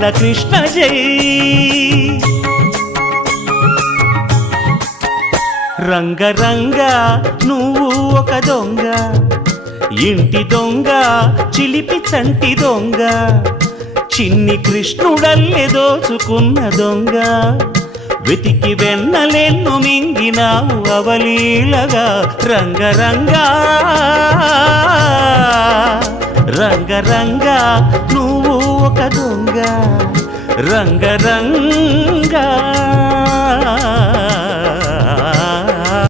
బాలకృష్ణ జై. రంగరంగ నువ్వు ఒక దొంగ, ఇంటి దొంగ చిలిపి చంటి దొంగ, చిన్ని కృష్ణుడల్లె దోచుకున్న దొంగ, వెతికి వెన్నలెన్ను మింగినావు అవలీలగా. రంగరంగ రంగరంగ నువ్వు ఒక దొంగ, రంగరంగ.